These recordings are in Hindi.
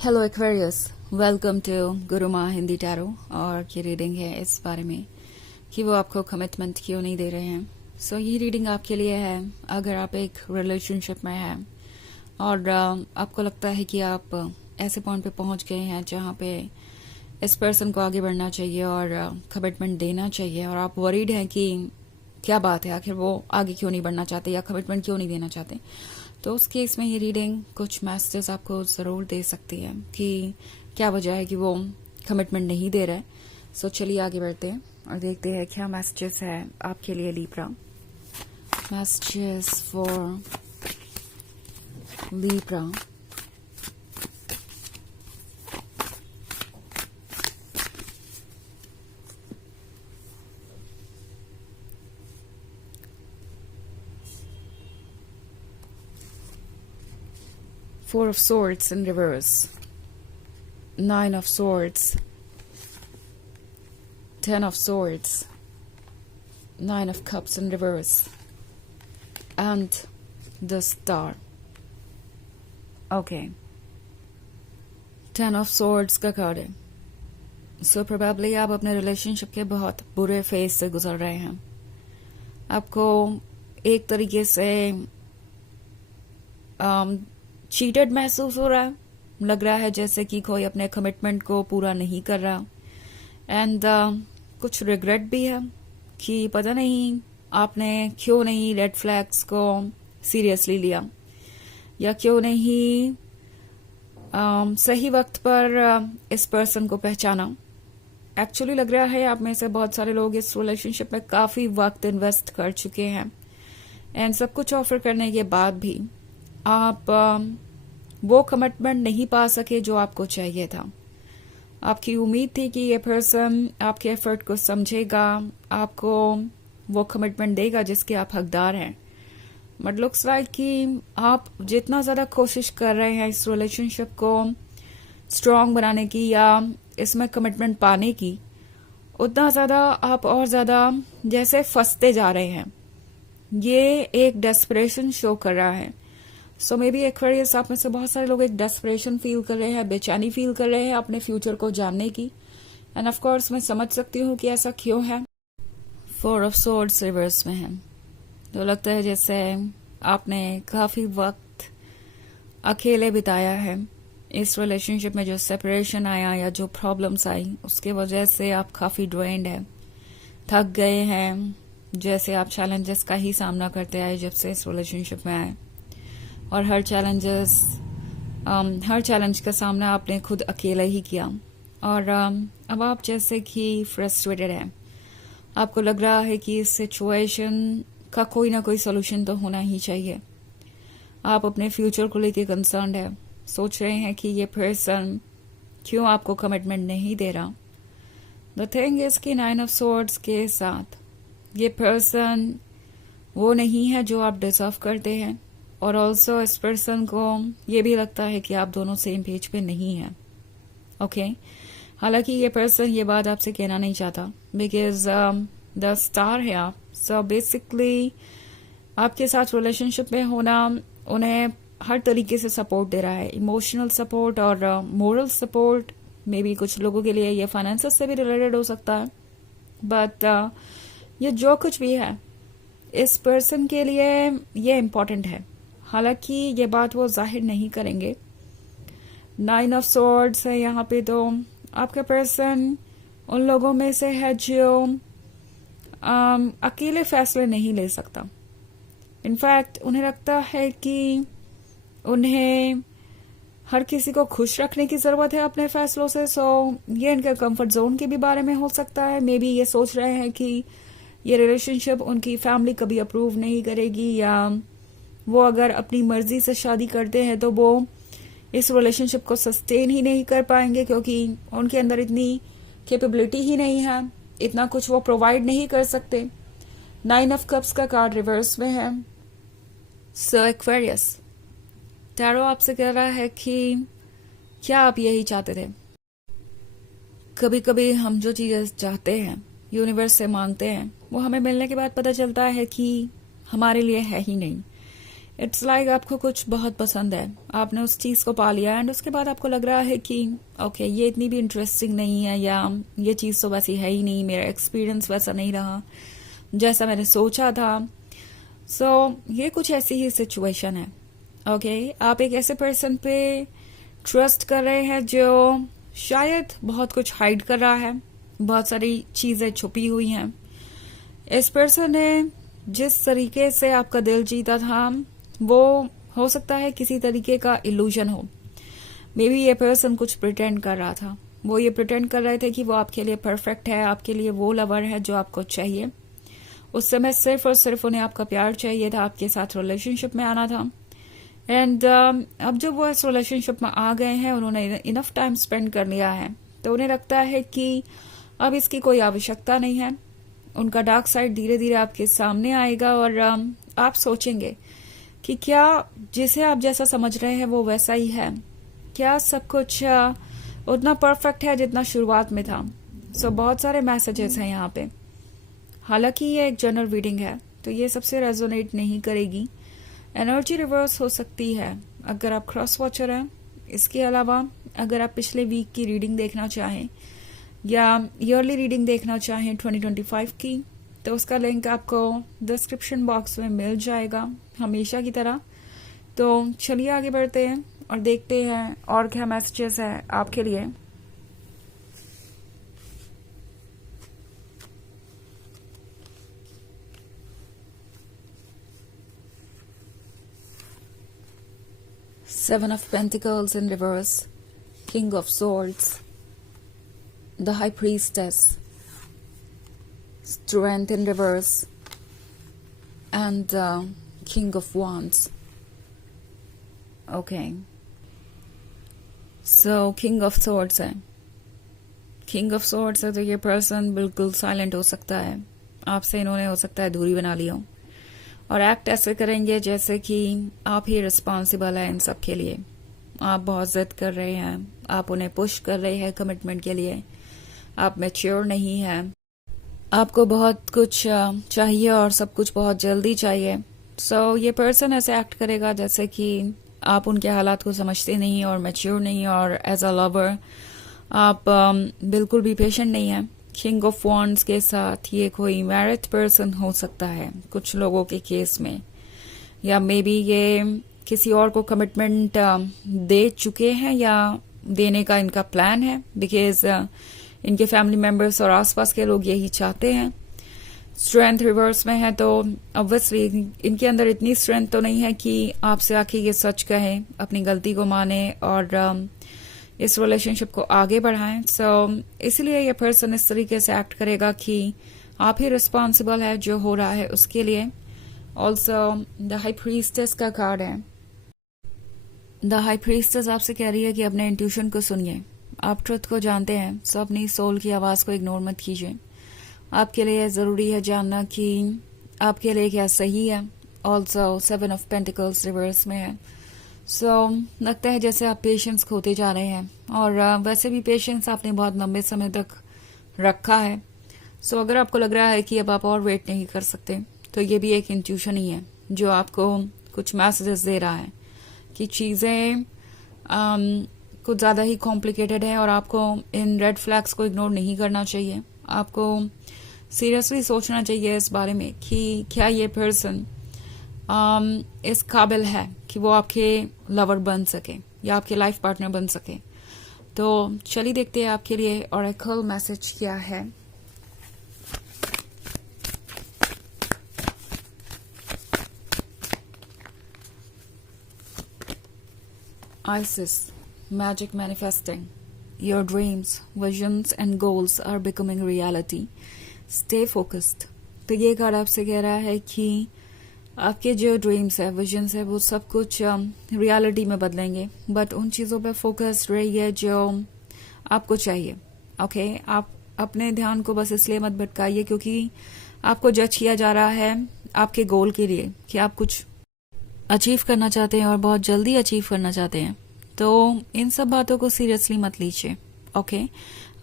Hello Aquarius, welcome to Guruma Hindi tarot. और ये रीडिंग है इस बारे में कि वो आपको कमिटमेंट क्यों नहीं दे रहे हैं। ये रीडिंग आपके लिए है अगर आप एक रिलेशनशिप में हैं और आपको लगता है कि आप ऐसे पॉइंट पे पहुंच गए हैं जहां पे इस पर्सन को आगे बढ़ना चाहिए और कमिटमेंट देना चाहिए, और आप वरीड हैं कि क्या बात है, आखिर वो आगे क्यों नहीं बढ़ना चाहते या कमिटमेंट क्यों नहीं देना चाहते। तो उस केस में ये रीडिंग कुछ मैसेजेस आपको ज़रूर दे सकती है कि क्या वजह है कि वो कमिटमेंट नहीं दे रहे। चलिए आगे बढ़ते हैं और देखते हैं क्या मैसेजेस है आपके लिए Libra. Messages for Libra. Four of Swords in reverse, Nine of Swords, Ten of Swords, Nine of Cups in reverse, and the Star. Okay. Ten of Swords का कार्ड है। प्रोबेबली आप अपने रिलेशनशिप के बहुत बुरे फेज से गुजर रहे हैं। आपको एक तरीके से चीटेड महसूस हो रहा है, लग रहा है जैसे कि कोई अपने कमिटमेंट को पूरा नहीं कर रहा, एंड कुछ रिग्रेट भी है कि पता नहीं आपने क्यों नहीं रेड फ्लैग्स को सीरियसली लिया या क्यों नहीं सही वक्त पर इस पर्सन को पहचाना। एक्चुअली लग रहा है आप में से बहुत सारे लोग इस रिलेशनशिप में काफी वक्त इन्वेस्ट कर चुके हैं, एंड सब कुछ ऑफर करने के बाद भी आप वो कमिटमेंट नहीं पा सके जो आपको चाहिए था। आपकी उम्मीद थी कि ये पर्सन आपके एफर्ट को समझेगा, आपको वो कमिटमेंट देगा जिसके आप हकदार हैं। बट लुक्स लाइक कि आप जितना ज्यादा कोशिश कर रहे हैं इस रिलेशनशिप को स्ट्रांग बनाने की या इसमें कमिटमेंट पाने की, उतना ज्यादा आप और ज्यादा जैसे फंसते जा रहे हैं। ये एक डेस्परेशन शो कर रहा है। मे बी एक्वेरियस आप में से बहुत सारे लोग एक डेस्परेशन फील कर रहे हैं, बेचैनी फील कर रहे हैं अपने फ्यूचर को जानने की। एंड ऑफ कोर्स मैं समझ सकती हूँ कि ऐसा क्यों है। फोर ऑफ सोर्ड्स रिवर्स में है, तो लगता है जैसे आपने काफी वक्त अकेले बिताया है इस रिलेशनशिप में। जो सेपरेशन आया या जो प्रॉब्लम्स आई उसके वजह से आप काफी ड्रेन्ड है, थक गए हैं, जैसे आप चैलेंजेस का ही सामना करते आए जब से इस रिलेशनशिप में आए। और हर चैलेंज का सामना आपने खुद अकेला ही किया, और अब आप जैसे कि फ्रस्ट्रेटेड हैं। आपको लग रहा है कि इस सिचुएशन का कोई ना कोई सोल्यूशन तो होना ही चाहिए। आप अपने फ्यूचर को लेके कंसर्न्ड है, सोच रहे हैं कि ये पर्सन क्यों आपको कमिटमेंट नहीं दे रहा। द थिंग इज कि नाइन ऑफ सोर्ड्स के साथ ये पर्सन वो नहीं है जो आप डिजर्व करते हैं, और ऑल्सो इस पर्सन को ये भी लगता है कि आप दोनों सेम पेज पे नहीं हैं। ओके, हालांकि ये पर्सन ये बात आपसे कहना नहीं चाहता बिकॉज द स्टार है आप। बेसिकली आपके साथ रिलेशनशिप में होना उन्हें हर तरीके से सपोर्ट दे रहा है, इमोशनल सपोर्ट और मोरल सपोर्ट। मे बी कुछ लोगों के लिए ये फाइनेंस से भी रिलेटेड हो सकता है, बट ये जो कुछ भी है इस पर्सन के लिए ये इम्पोर्टेंट है। हालांकि ये बात वो जाहिर नहीं करेंगे। नाइन ऑफ सॉर्ड्स है यहाँ पे, तो आपका पर्सन उन लोगों में से है जो अकेले फैसले नहीं ले सकता। इनफैक्ट उन्हें लगता है कि उन्हें हर किसी को खुश रखने की जरूरत है अपने फैसलों से। ये इनका कंफर्ट जोन के भी बारे में हो सकता है। मे बी ये सोच रहे हैं कि ये रिलेशनशिप उनकी फैमिली कभी अप्रूव नहीं करेगी, या वो अगर अपनी मर्जी से शादी करते हैं तो वो इस रिलेशनशिप को सस्टेन ही नहीं कर पाएंगे क्योंकि उनके अंदर इतनी कैपेबिलिटी ही नहीं है, इतना कुछ वो प्रोवाइड नहीं कर सकते। नाइन ऑफ कप्स का कार्ड रिवर्स में है। एक्वेरियस, टैरो आपसे कह रहा है कि क्या आप यही चाहते थे? कभी कभी हम जो चीजें चाहते हैं, यूनिवर्स से मांगते हैं, वो हमें मिलने के बाद पता चलता है कि हमारे लिए है ही नहीं। इट्स लाइक आपको कुछ बहुत पसंद है, आपने उस चीज़ को पा लिया एंड उसके बाद आपको लग रहा है कि ओके ये इतनी भी इंटरेस्टिंग नहीं है, या ये चीज़ तो वैसी है ही नहीं, मेरा एक्सपीरियंस वैसा नहीं रहा जैसा मैंने सोचा था। सो ये कुछ ऐसी ही सिचुएशन है। ओके आप एक ऐसे पर्सन पे ट्रस्ट कर रहे हैं जो शायद बहुत कुछ हाइड कर रहा है, बहुत सारी चीज़ें छुपी हुई हैं। इस पर्सन ने जिस तरीके से आपका दिल जीता था वो हो सकता है किसी तरीके का इल्यूजन हो। मे बी ये पर्सन कुछ प्रिटेंड कर रहा था, वो ये प्रिटेंड कर रहे थे कि वो आपके लिए परफेक्ट है, आपके लिए वो लवर है जो आपको चाहिए। उस समय सिर्फ और सिर्फ उन्हें आपका प्यार चाहिए था, आपके साथ रिलेशनशिप में आना था। एंड अब जब वो इस रिलेशनशिप में आ गए हैं, उन्होंने इनफ टाइम स्पेंड कर लिया है, तो उन्हें लगता है कि अब इसकी कोई आवश्यकता नहीं है। उनका डार्क साइड धीरे धीरे आपके सामने आएगा और आप सोचेंगे कि क्या जिसे आप जैसा समझ रहे हैं वो वैसा ही है, क्या सब कुछ उतना परफेक्ट है जितना शुरुआत में था। सो बहुत सारे मैसेजेस हैं यहाँ पे। हालांकि ये एक जनरल रीडिंग है तो ये सबसे रेजोनेट नहीं करेगी, एनर्जी रिवर्स हो सकती है अगर आप क्रॉस वॉचर हैं। इसके अलावा अगर आप पिछले वीक की रीडिंग देखना चाहें या ईयरली रीडिंग देखना चाहें 2025 की, तो उसका लिंक आपको डिस्क्रिप्शन बॉक्स में मिल जाएगा हमेशा की तरह। तो चलिए आगे बढ़ते हैं और देखते हैं और क्या मैसेजेस है आपके लिए। Seven of Pentacles in reverse, King of Swords, the High Priestess, Strength in reverse, and King of Wands. Okay. So King of Swords है। King of Swords है तो ये पर्सन बिल्कुल साइलेंट हो सकता है, आपसे इन्होंने हो सकता है दूरी बना ली हो और एक्ट ऐसे करेंगे जैसे कि आप ही रिस्पॉन्सिबल है इन सब के लिए। आप बहुत जिद कर रहे हैं, आप उन्हें पुश कर रहे हैं कमिटमेंट के लिए, आप मैच्योर नहीं हैं, आपको बहुत कुछ चाहिए और सब कुछ बहुत जल्दी चाहिए। सो ये पर्सन ऐसे एक्ट करेगा जैसे कि आप उनके हालात को समझते नहीं और मैच्योर नहीं, और एज अ लवर आप बिल्कुल भी पेशेंट नहीं है। किंग ऑफ वॉन्ड्स के साथ ये कोई मैरिड पर्सन हो सकता है कुछ लोगों के केस में, या मे बी ये किसी और को कमिटमेंट दे चुके हैं या देने का इनका प्लान है, बिकॉज इनके फैमिली मेंबर्स और आसपास के लोग यही चाहते हैं। स्ट्रेंथ रिवर्स में है तो ऑब्वियसली इनके अंदर इतनी स्ट्रेंथ तो नहीं है कि आपसे आके ये सच कहें, अपनी गलती को माने और इस रिलेशनशिप को आगे बढ़ाएं। सो इसलिए ये पर्सन इस तरीके से एक्ट करेगा कि आप ही रिस्पॉन्सिबल है जो हो रहा है उसके लिए। ऑल्सो द हाई प्रीस्टेस का कार्ड है। द हाई प्रीस्टेस आपसे कह रही है कि अपने इंट्यूशन को सुनिए, आप ट्रुथ को जानते हैं, सो अपनी सोल की आवाज को इग्नोर मत कीजिए। आपके लिए जरूरी है जानना कि आपके लिए क्या सही है। ऑल्सो 7 ऑफ पेंटिकल्स रिवर्स में है। सो लगता है जैसे आप पेशेंस खोते जा रहे हैं, और वैसे भी पेशेंस आपने बहुत लंबे समय तक रखा है। सो अगर आपको लग रहा है कि अब आप और वेट नहीं कर सकते, तो ये भी एक इंट्यूशन ही है जो आपको कुछ मैसेजेस दे रहा है कि चीज़ें कुछ ज़्यादा ही कॉम्प्लिकेटेड है और आपको इन रेड फ्लैग्स को इग्नोर नहीं करना चाहिए। आपको सीरियसली सोचना चाहिए इस बारे में कि क्या ये पर्सन इस काबिल है कि वो आपके लवर बन सके या आपके लाइफ पार्टनर बन सके। तो चलिए देखते हैं आपके लिए ऑरेकल मैसेज क्या है। Isis, magic manifesting. Your dreams, visions and goals are becoming reality. Stay focused. तो ये कार्ड आपसे कह रहा है कि आपके जो ड्रीम्स है, विजन्स है, वो सब कुछ रियलिटी में बदलेंगे, बट उन चीज़ों पे फोकस रहिए जो आपको चाहिए। ओके आप अपने ध्यान को बस इसलिए मत भटकाइए क्योंकि आपको जज किया जा रहा है आपके गोल के लिए कि आप कुछ अचीव करना चाहते हैं और बहुत जल्दी अचीव करना चाहते हैं। तो इन सब बातों को सीरियसली मत लीजिए। ओके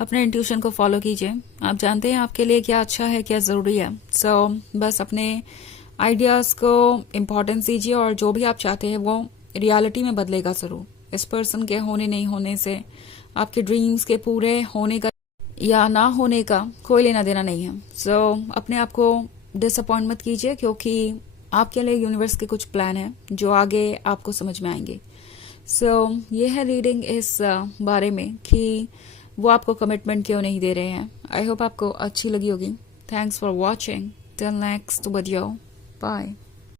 अपने इंट्यूशन को फॉलो कीजिए। आप जानते हैं आपके लिए क्या अच्छा है, क्या ज़रूरी है। सो बस अपने आइडियाज़ को इम्पोर्टेंस दीजिए और जो भी आप चाहते हैं वो रियलिटी में बदलेगा ज़रूर। इस पर्सन के होने नहीं होने से आपके ड्रीम्स के पूरे होने का या ना होने का कोई लेना देना नहीं है। सो अपने आप को डिसअपॉइंट मत कीजिए, क्योंकि आपके लिए यूनिवर्स के कुछ प्लान हैं जो आगे आपको समझ में आएंगे। सो ये है रीडिंग इस बारे में कि वो आपको कमिटमेंट क्यों नहीं दे रहे हैं। आई होप आपको अच्छी लगी होगी। Thanks for watching. Till next video, bye.